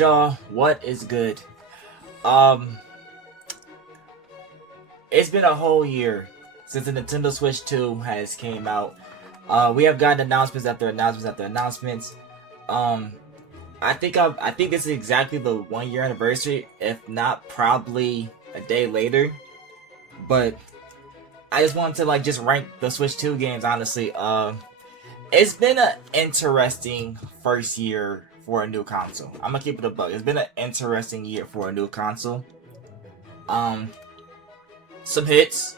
good, y'all? What is good? Um, it's been a whole year since the Nintendo Switch 2 has came out. We have gotten announcements after announcements after announcements. Um, I think this is exactly the 1 year anniversary, if not probably a day later. But I just wanted to just rank the Switch 2 games. Honestly, it's been an interesting first year for a new console. I'm gonna keep it a buck. It's been an interesting year for a new console. Some hits,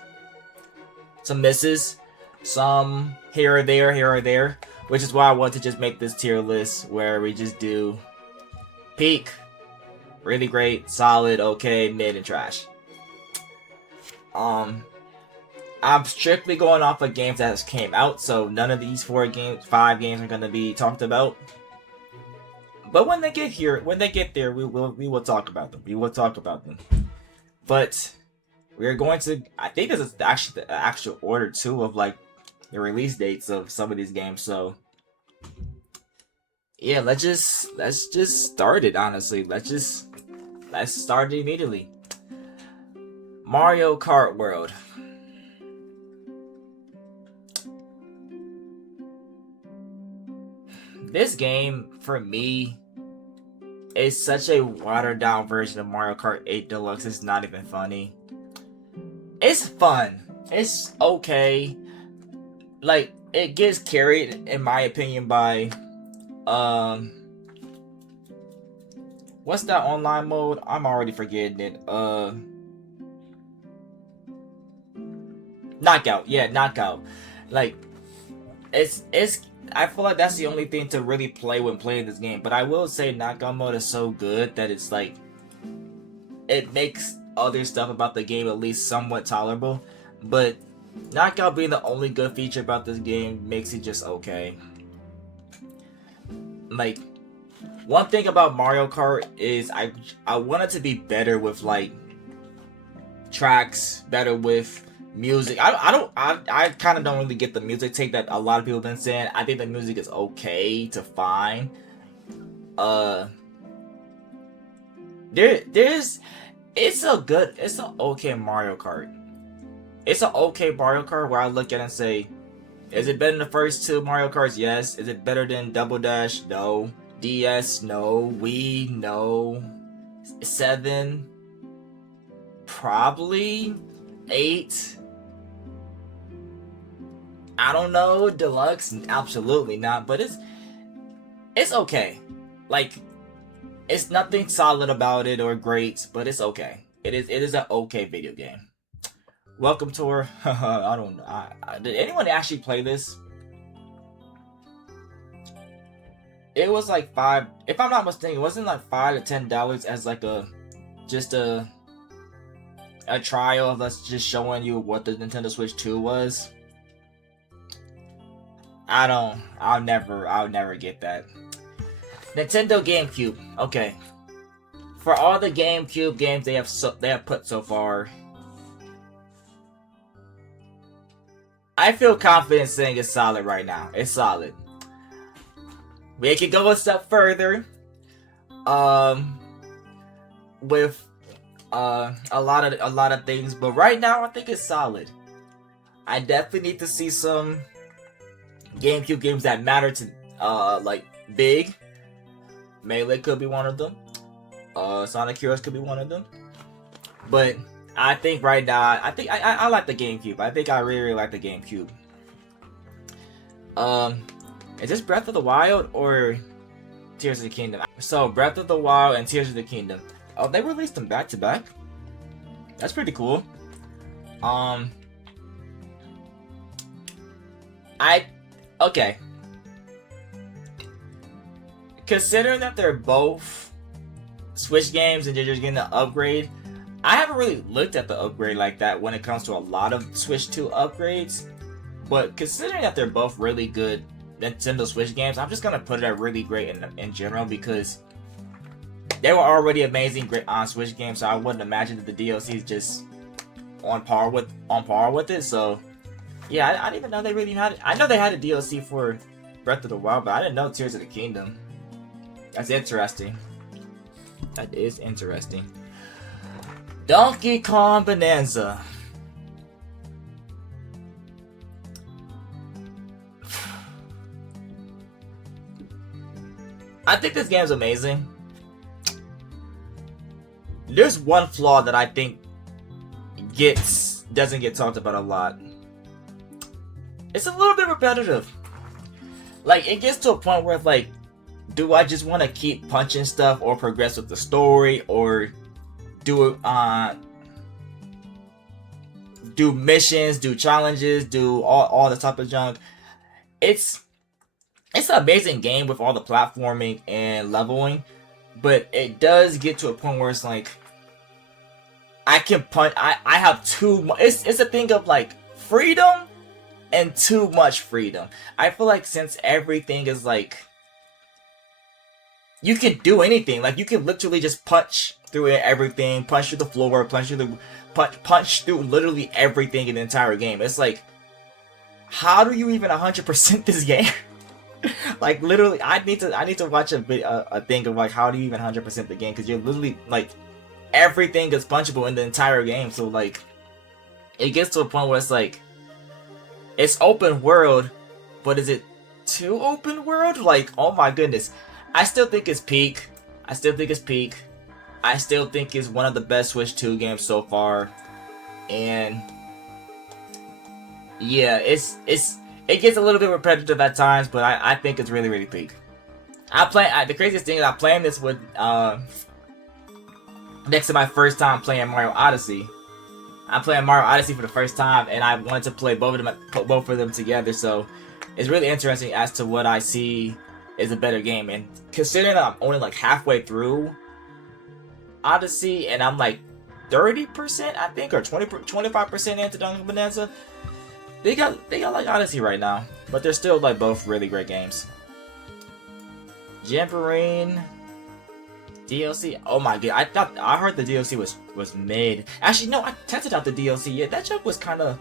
some misses, some here or there, which is why I want to just make this tier list where we just do peak, really great, solid, okay, mid, and trash. I'm strictly going off of games that came out, so none of these 5 games are gonna be talked about. But when they get there, we will talk about them. We will talk about them. But we're going to. I think this is actually the actual order too of the release dates of some of these games. So yeah, let's just start it. Honestly, let's start it immediately. Mario Kart World. This game, for me, is such a watered down version of Mario Kart 8 Deluxe. It's not even funny. It's fun. It's okay. It gets carried, in my opinion, by what's that online mode? I'm already forgetting it. Knockout. Yeah, Knockout. It's I feel like that's the only thing to really play when playing this game. But I will say Knockout mode is so good that it's it makes other stuff about the game at least somewhat tolerable. But Knockout being the only good feature about this game makes it just okay. One thing about Mario Kart is I want it to be better with tracks, better with music. I kind of don't really get the music take that a lot of people have been saying. I think the music is okay to fine. It's an okay Mario Kart. It's an okay Mario Kart where I look at it and say, is it better than the first 2 Mario Karts? Yes. Is it better than Double Dash? No. DS? No. Wii? No. 7? Probably. 8? I don't know. Deluxe? Absolutely not. But it's okay. It's nothing solid about it or great, but it's okay. It is an okay video game. Welcome Tour. I don't know. Did anyone actually play this? It was $5. If I'm not mistaken, it wasn't $5 to $10 as just a trial of us just showing you what the Nintendo Switch 2 was. I'll never get that. Nintendo GameCube. Okay. For all the GameCube games they have put so far, I feel confident saying it's solid right now. It's solid. We could go a step further. With a lot of things, but right now I think it's solid. I definitely need to see some GameCube games that matter to big. Melee could be one of them. Sonic Heroes could be one of them. But I think right now, I like the GameCube. I think I really like the GameCube. Is this Breath of the Wild or Tears of the Kingdom? So Breath of the Wild and Tears of the Kingdom. Oh, they released them back to back. That's pretty cool. Okay. Considering that they're both Switch games and they're just getting an upgrade, I haven't really looked at the upgrade like that when it comes to a lot of Switch 2 upgrades. But considering that they're both really good Nintendo Switch games, I'm just gonna put it at really great in general because they were already amazing, great on Switch games. So I wouldn't imagine that the DLC is just on par with it. So yeah, I didn't even know they really had it. I know they had a DLC for Breath of the Wild, but I didn't know Tears of the Kingdom. That's interesting. That is interesting. Donkey Kong Bonanza. I think this game's amazing. There's one flaw that I think doesn't get talked about a lot. It's a little bit repetitive. Like, it gets to a point where, like, do I just want to keep punching stuff or progress with the story, or do missions, do challenges, do all the type of junk? It's an amazing game with all the platforming and leveling, but it does get to a point where it's like, I can punch. I have too much. It's a thing of like freedom and too much freedom. I feel like since everything is like, you can do anything. Like, you can literally just punch through everything, punch through the floor, punch through literally everything in the entire game. It's like, how do you even 100% this game? Like, literally, I need to watch a thing of like, how do you even 100% the game? Because you're literally like, everything is punchable in the entire game. So like, it gets to a point where it's like, it's open world, but is it too open world? Like, oh my goodness. I still think it's peak. I still think it's one of the best Switch 2 games so far. And yeah, it gets a little bit repetitive at times, but I think it's really, really peak. The craziest thing is I'm playing this with next to my first time playing Mario Odyssey. I'm playing Mario Odyssey for the first time, and I wanted to play both of them together. So it's really interesting as to what I see is a better game. And considering that I'm only like halfway through Odyssey, and I'm like 30%, I think, or 25% into Donkey Bonanza, they got like Odyssey right now, but they're still like both really great games. Jamboree DLC. Oh my god! I heard the DLC was mid. Actually, no, I tested out the DLC. Yeah, that joke was kind of.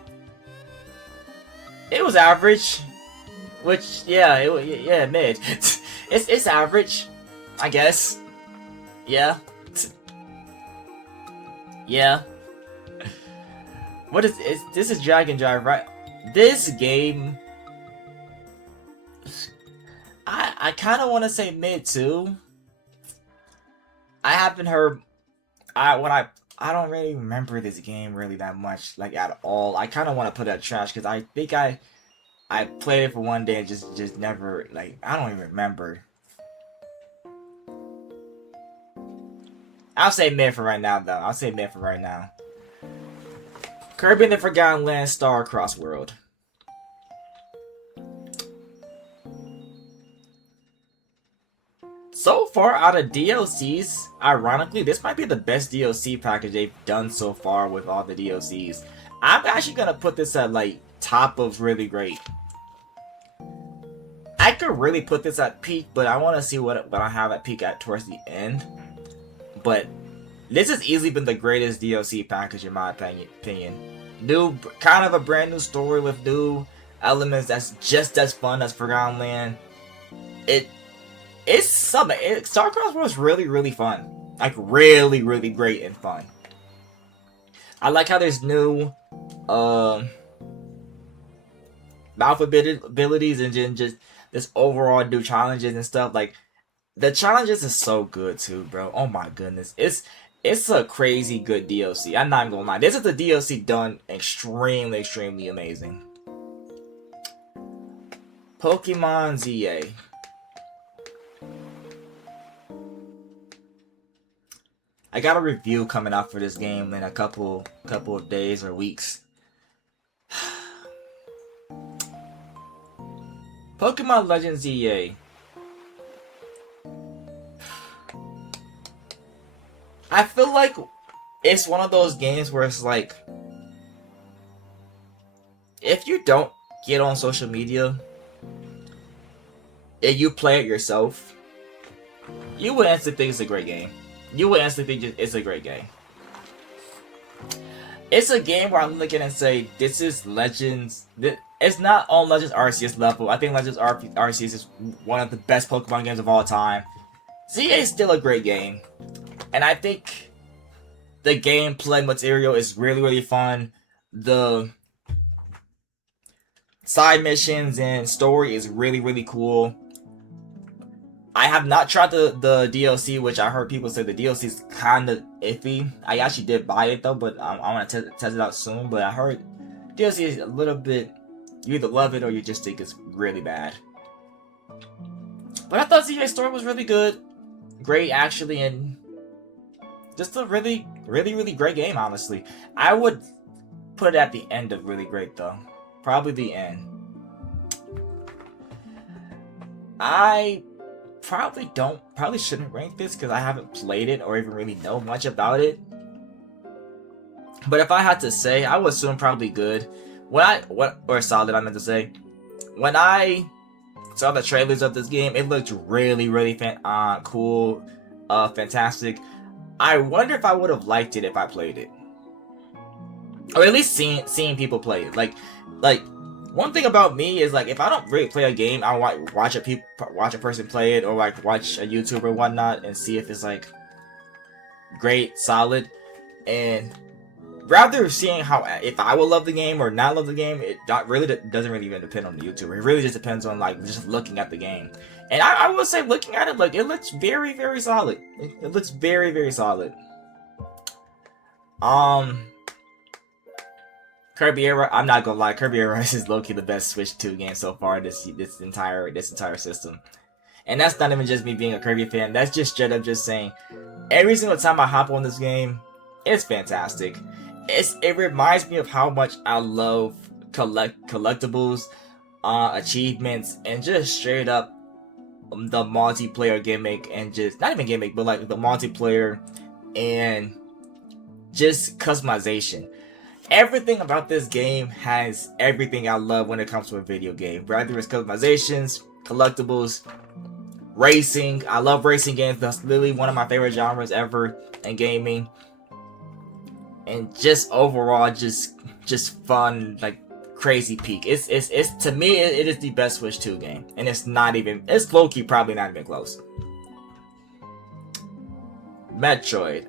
It was average. Which, yeah, mid. it's average, I guess. Yeah. Yeah. What is this? Is Dragon Drive, right? This game, I kind of want to say mid too. I haven't heard. I don't really remember this game really that much, like at all. I kind of want to put it at trash because I think I played it for one day and just never, like, I don't even remember. I'll say mid for right now, though. I'll say mid for right now. Kirby and the Forgotten Land Star Cross World. So far, out of DLCs, ironically, this might be the best DLC package they've done so far with all the DLCs. I'm actually gonna put this at, like, top of really great. I could really put this at peak, but I want to see what I have at peak at towards the end. But this has easily been the greatest DLC package in my opinion. New, kind of a brand new story with new elements that's just as fun as Forgotten Land. It's something. Starcross was really, really fun. Like, really, really great and fun. I like how there's new mouth abilities and just this overall new challenges and stuff. Like, the challenges is so good too, bro. Oh my goodness. It's a crazy good DLC. I'm not even gonna lie. This is the DLC done extremely, extremely amazing. Pokemon ZA. I got a review coming out for this game in a couple of days or weeks. Pokemon Legends ZA. I feel like it's one of those games where it's like, if you don't get on social media and you play it yourself, you would instantly think it's a great game. You would instantly think it's a great game. It's a game where I'm looking and say, this is Legends. It's not on Legends Arceus level. I think Legends Arceus is one of the best Pokemon games of all time. ZA is still a great game. And I think the gameplay material is really, really fun. The side missions and story is really, really cool. I have not tried the DLC, which I heard people say the DLC is kind of iffy. I actually did buy it though, but I want to test it out soon. But I heard DLC is a little bit, you either love it or you just think it's really bad. But I thought CJ's story was really good, great actually, and just a really, really, really great game. Honestly, I would put it at the end of really great though, probably the end. I probably shouldn't rank this because I haven't played it or even really know much about it. But if I had to say, I would assume probably good. Or solid, I meant to say. When I saw the trailers of this game, it looked really, really cool, fantastic. I wonder if I would have liked it if I played it, or at least seeing people play it. Like one thing about me is, like, if I don't really play a game, I watch a person play it, or like watch a YouTuber or whatnot and see if it's like great, solid. And rather seeing if I will love the game or not love the game, it doesn't really even depend on the YouTuber. It really just depends on like just looking at the game. And I will say, looking at it, like, it looks very, very solid. It looks very, very solid. Kirby Air, I'm not gonna lie, Kirby Air Rush is low-key the best Switch 2 game so far this entire system. And that's not even just me being a Kirby fan, that's just straight up just saying, every single time I hop on this game, it's fantastic. It reminds me of how much I love collectibles, achievements, and just straight up the multiplayer gimmick, and just, not even gimmick, but like the multiplayer and just customization. Everything about this game has everything I love when it comes to a video game. Whether it's customizations, collectibles, racing. I love racing games. That's literally one of my favorite genres ever in gaming. And just overall, just fun, like crazy peak. It's to me, it is the best Switch 2 game, and it's low-key probably not even close. Metroid.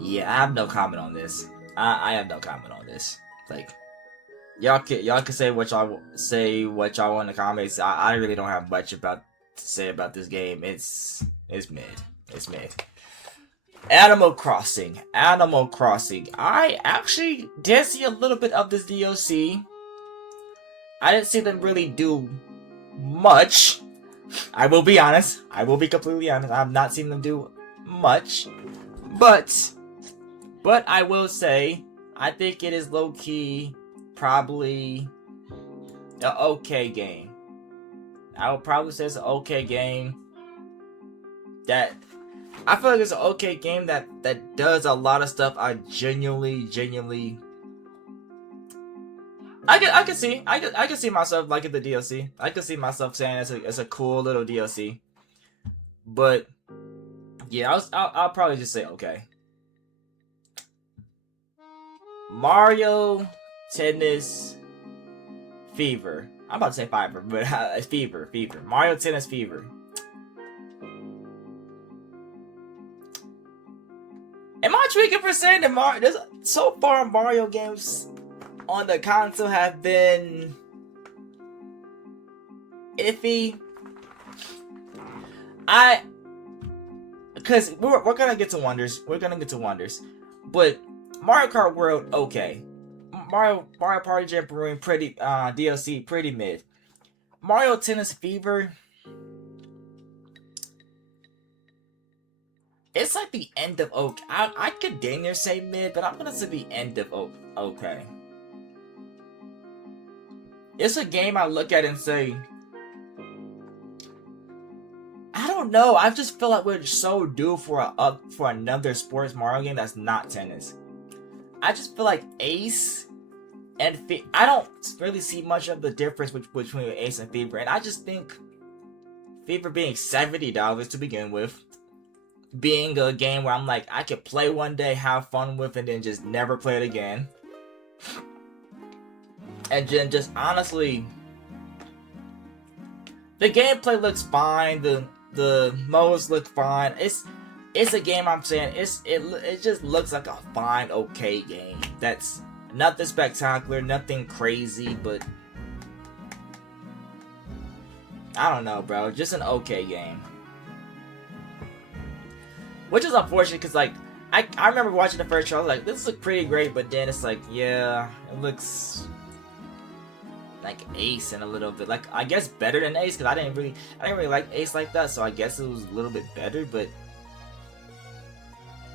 Yeah, I have no comment on this. I have no comment on this. Like, y'all can say what y'all want in the comments. I really don't have much to say about this game. It's mid. It's mid. Animal Crossing. I actually did see a little bit of this DLC. I didn't see them really do much. I will be honest. I will be completely honest. I have not seen them do much. But I will say, I think it is low-key probably an okay game. I would probably say it's an okay game. That I feel like it's an okay game that does a lot of stuff I genuinely I can see myself liking the DLC. I can see myself saying it's a cool little DLC. But yeah, I'll probably just say okay. Mario Tennis Fever. I'm about to say Fiber, but it's Fever. Mario Tennis Fever. Am I tweaking for saying that so far Mario games on the console have been iffy? Because we're gonna get to Wonders. But Mario Kart World, okay. Mario Party Jamboree, pretty DLC, pretty mid. Mario Tennis Fever, it's like the end of okay. I could dang near say mid, but I'm gonna say the end of okay. It's a game I look at and say, I don't know. I just feel like we're so due for another sports Mario game that's not tennis. I just feel like Ace and I don't really see much of the difference between Ace and Fever, and I just think Fever being $70 to begin with, being a game where I'm like, I could play one day, have fun with, and then just never play it again. And then just honestly, the gameplay looks fine. The modes look fine. It's a game. I'm saying it just looks like a fine, okay game. That's nothing spectacular, nothing crazy, but I don't know, bro. Just an okay game. Which is unfortunate because, like, I remember watching the first trailer, like, this looks pretty great, but then it's like, yeah, it looks like Ace in a little bit. Like, I guess better than Ace, because I didn't really like Ace like that, so I guess it was a little bit better, but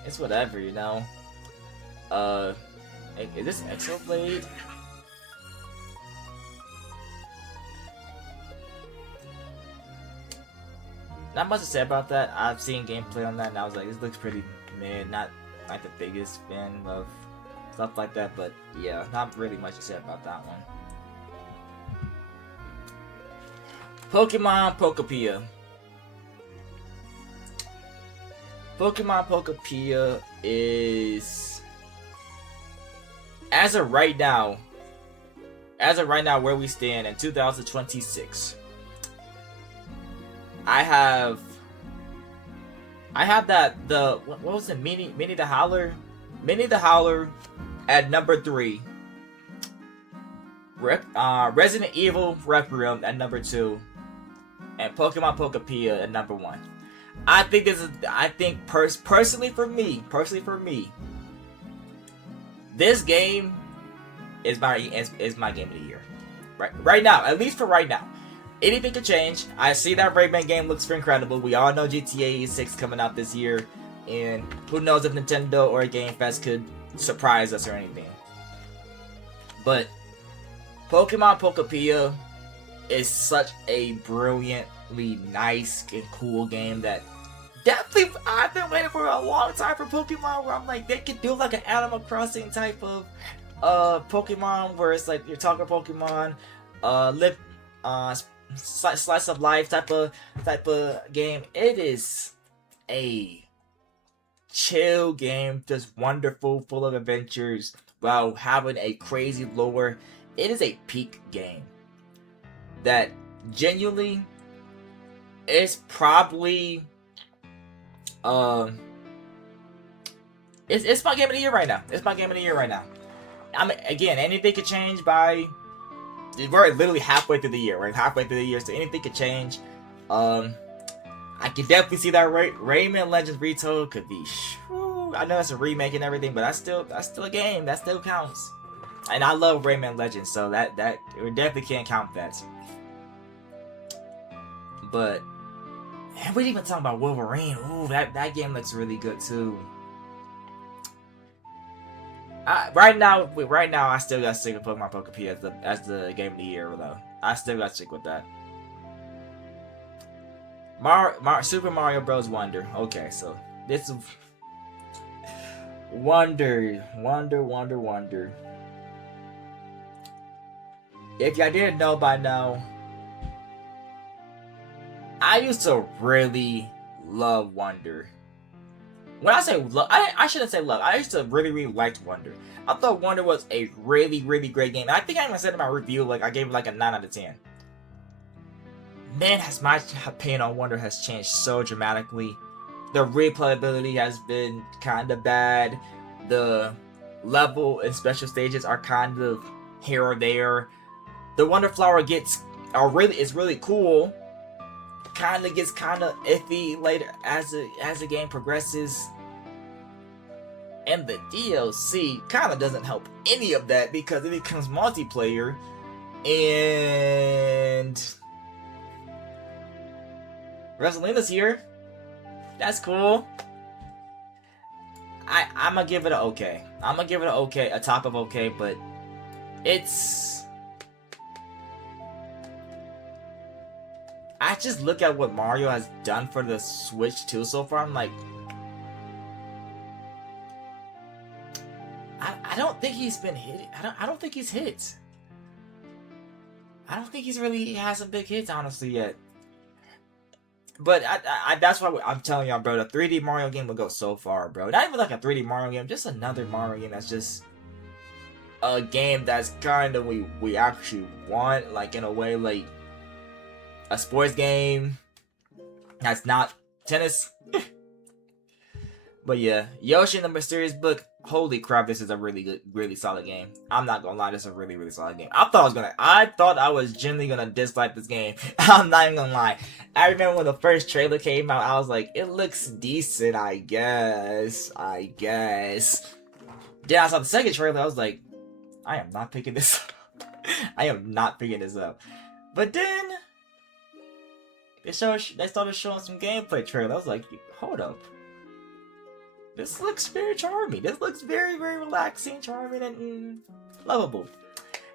it's whatever, you know? Is this Exoblade? Not much to say about that. I've seen gameplay on that, and I was like, this looks pretty mid. Not like the biggest fan of stuff like that, but yeah, not really much to say about that one. Pokemon Pokopia. Pokemon Pokopia is, as of right now, where we stand in 2026. I have that what was it, Mini the Howler at number 3. Resident Evil Requiem at number 2, and Pokemon Pokopia at number 1. I think personally for me, this game is my game of the year. Right now, at least for right now. Anything could change. I see that Rayman game looks incredible. We all know GTA 6 coming out this year, and who knows if Nintendo or Game Fest could surprise us or anything. But Pokemon Pokopia is such a brilliantly nice and cool game that definitely I've been waiting for a long time for Pokemon, where I'm like, they could do like an Animal Crossing type of Pokemon, where it's like you're talking Pokemon, slice of life type of game. It is a chill game, just wonderful, full of adventures while having a crazy lore. It is a peak game that genuinely is probably it's my game of the year right now. I mean, again, anything could change by. We're literally halfway through the year. So anything could change. I can definitely see that Rayman Legends Retold could be. I know it's a remake and everything, but that's still a game. That still counts. And I love Rayman Legends, so that we definitely can't count that. But we didn't even talk about Wolverine. Ooh, that game looks really good too. Right now, I still gotta stick with Pokemon Pokopia as the game of the year, though. I still gotta stick with that. Super Mario Bros. Wonder. Okay, so this is Wonder. If y'all didn't know by now, I used to really love Wonder. When I say love, I shouldn't say love. I used to really like Wonder. I thought Wonder was a really great game. And I think I even said in my review, like, I gave it like a 9 out of 10. Man, has my opinion on Wonder has changed so dramatically. The replayability has been kind of bad. The level and special stages are kind of here or there. The Wonder Flower is really cool. Kind of gets kind of iffy later as the game progresses, and the DLC kind of doesn't help any of that because it becomes multiplayer, and Rosalina's here. That's cool. I'm gonna give it an okay. A top of okay, but it's. I just look at what Mario has done for the Switch 2 so far. I'm like, I don't think he's been hit. I don't think he's hit. I don't think he's really had some big hits, honestly, yet. But that's why I'm telling y'all, bro. The 3D Mario game will go so far, bro. Not even like a 3D Mario game, just another Mario game that's just a game that's kind of we actually want, like in a way, like a sports game that's not tennis. But yeah, Yoshi and the Mysterious Book. Holy crap, this is a really solid game. I'm not gonna lie, this is a really solid game. I thought I was genuinely gonna dislike this game. I'm not even gonna lie. I remember when the first trailer came out, I was like, it looks decent, I guess. Then I saw the second trailer, I was like, I am not picking this up. I am not picking this up. But then they started showing some gameplay trailer. I was like, hold up. This looks very charming. This looks very relaxing, charming, and lovable.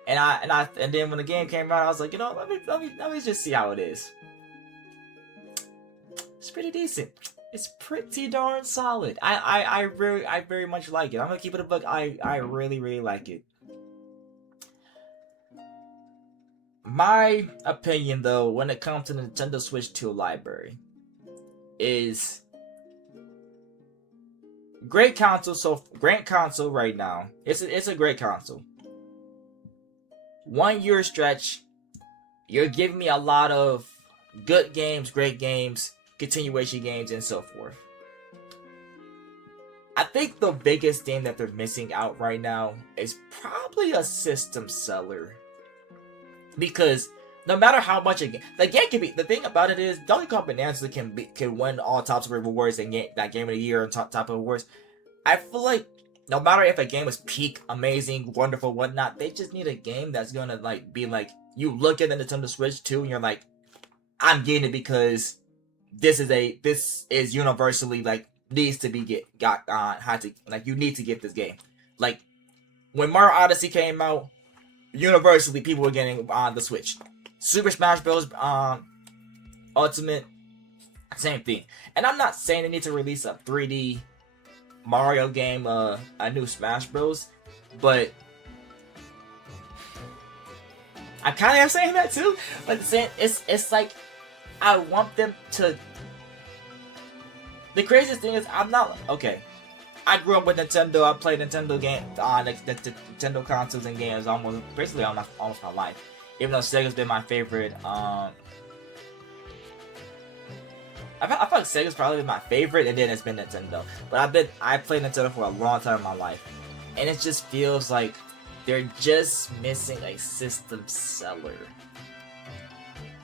And then when the game came out, I was like, you know, let me just see how it is. It's pretty decent. It's pretty darn solid. I very much like it. I'm gonna keep it a book. I really like it. My opinion, though, when it comes to the Nintendo Switch 2 library, is great console. So great console right now. It's a great console. 1 year stretch, you're giving me a lot of good games, great games, continuation games, and so forth. I think the biggest thing that they're missing out right now is probably a system seller. Because no matter how much the game can be, the thing about it is Donkey Kong Bonanza can win all types of rewards and get that game of the year and top of awards. I feel like no matter if a game is peak, amazing, wonderful, whatnot, they just need a game that's gonna like be like, you look at the Nintendo Switch 2 and you're like, I'm getting it because this is universally like needs to be you need to get this game. Like when Mario Odyssey came out, universally people were getting on the Switch. Super Smash Bros. Ultimate, same thing. And I'm not saying they need to release a 3D Mario game, a new Smash Bros. But I kind of am saying that too. But it's like I want them to. The craziest thing is I'm not okay. I grew up with Nintendo. I played Nintendo games on the Nintendo consoles and games almost my life. Even though Sega's been my favorite. I feel like Sega's probably been my favorite, and then it's been Nintendo. But I played Nintendo for a long time in my life, and it just feels like they're just missing a system seller.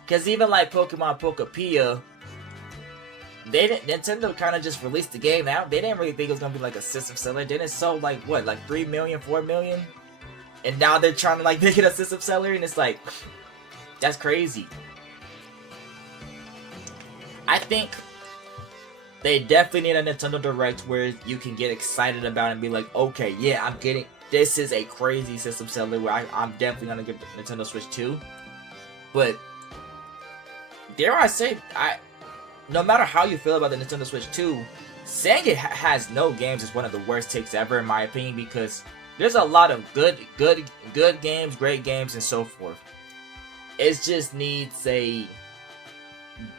Cause even like Pokemon Pokepia, Nintendo kind of just released the game out. They didn't really think it was gonna be like a system seller. Then it sold like what, like 3 million, 4 million, and now they're trying to like make it a system seller, and it's like that's crazy. I think they definitely need a Nintendo Direct where you can get excited about it and be like, okay, yeah, I'm getting this is a crazy system seller where I'm definitely gonna get Nintendo Switch 2. But dare I say, no matter how you feel about the Nintendo Switch 2, saying it has no games is one of the worst takes ever in my opinion, because there's a lot of good games, great games, and so forth. It just needs a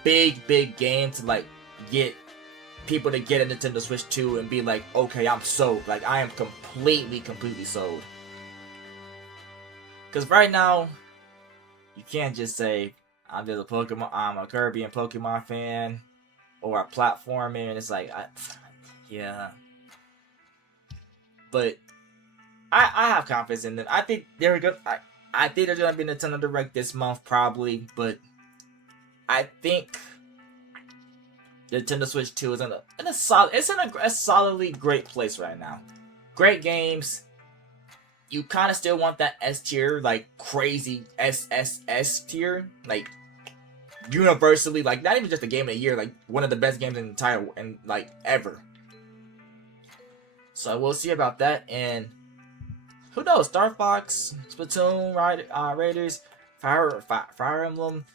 big game to like get people to get a Nintendo Switch 2 and be like, okay, I'm sold. Like I am completely sold. Because right now, you can't just say I'm a Kirby and Pokemon fan, or a platformer, and it's like, yeah. But I have confidence in them. I think they're good. I think there's gonna be a Nintendo Direct this month probably, but I think Nintendo Switch 2 is in a solidly great place right now. Great games. You kind of still want that S tier, like crazy S tier, like universally, like not even just a game of the year, like one of the best games in like ever. So we'll see about that, and who knows? Star Fox, Splatoon, Raiders, Fire Emblem,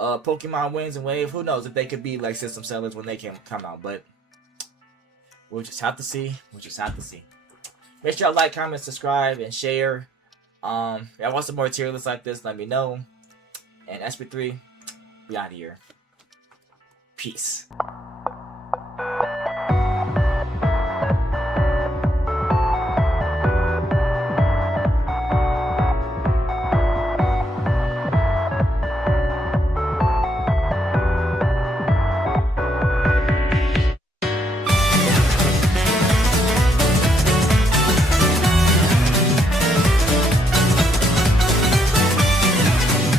Pokemon Winds and Wave. Who knows if they could be like system sellers when they can come out? But we'll just have to see. Make sure y'all like, comment, subscribe, and share. If y'all want some more tier lists like this, let me know. And SP3, we out of here. Peace.